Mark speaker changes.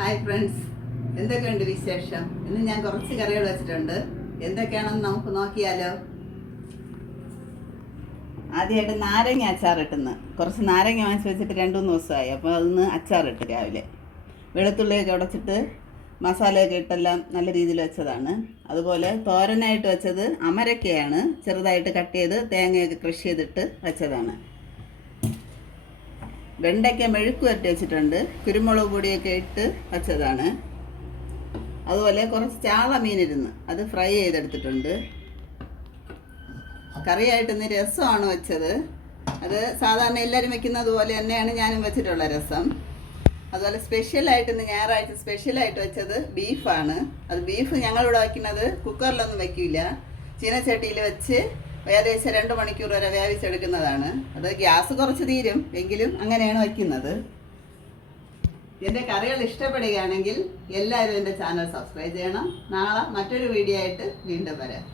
Speaker 1: Hi friends എന്തൊക്കെയുണ്ട് വിശേഷം? ഇന്ന് ഞാൻ കുറച്ച് കറികൾ വെച്ചിട്ടുണ്ട്. എന്തൊക്കെയാണെന്ന് നമുക്ക് നോക്കിയാലോ? ആദ്യമായിട്ട് നാരങ്ങ അച്ചാർ ഇട്ടുന്ന്. കുറച്ച് നാരങ്ങ വാങ്ങിച്ച് വെച്ചിട്ട് രണ്ട് മൂന്ന് ദിവസമായി. അപ്പോൾ അതൊന്ന് അച്ചാറിട്ട് രാവിലെ. വെളുത്തുള്ളിയൊക്കെ ഉടച്ചിട്ട് മസാലയൊക്കെ ഇട്ടെല്ലാം നല്ല രീതിയിൽ വെച്ചതാണ്. അതുപോലെ തോരനായിട്ട് വെച്ചത് അമരക്കയാണ്. ചെറുതായിട്ട് കട്ട് ചെയ്ത് തേങ്ങയൊക്കെ കൃഷി ചെയ്തിട്ട് വെച്ചതാണ്. വെണ്ടയ്ക്ക മെഴുക്ക് വരട്ടി വെച്ചിട്ടുണ്ട്. കുരുമുളക് പൊടിയൊക്കെ ഇട്ട് വെച്ചതാണ്. അതുപോലെ കുറച്ച് ചാള മീനിരുന്ന് അത് ഫ്രൈ ചെയ്തെടുത്തിട്ടുണ്ട്. കറിയായിട്ട് ഇന്ന് രസമാണ് വെച്ചത്. അത് സാധാരണ എല്ലാവരും വെക്കുന്നത് പോലെ തന്നെയാണ് ഞാനും വെച്ചിട്ടുള്ള രസം. അതുപോലെ സ്പെഷ്യലായിട്ട് ഇന്ന് ഞായറാഴ്ച സ്പെഷ്യലായിട്ട് വെച്ചത് ബീഫാണ്. അത് ബീഫ് ഞങ്ങളിവിടെ വയ്ക്കുന്നത് കുക്കറിലൊന്നും വെക്കില്ല. ചീനച്ചട്ടിയിൽ വെച്ച് ഏകദേശം രണ്ട് മണിക്കൂർ വരെ വേവിച്ചെടുക്കുന്നതാണ്. അത് ഗ്യാസ് കുറച്ച് തീരും എങ്കിലും അങ്ങനെയാണ് വയ്ക്കുന്നത് എന്റെ കറികൾ ഇഷ്ടപ്പെടുകയാണെങ്കിൽ എല്ലാവരും എന്റെ ചാനൽ സബ്സ്ക്രൈബ് ചെയ്യണം. നാളെ മറ്റൊരു വീഡിയോ ആയിട്ട് വീണ്ടും വരാം.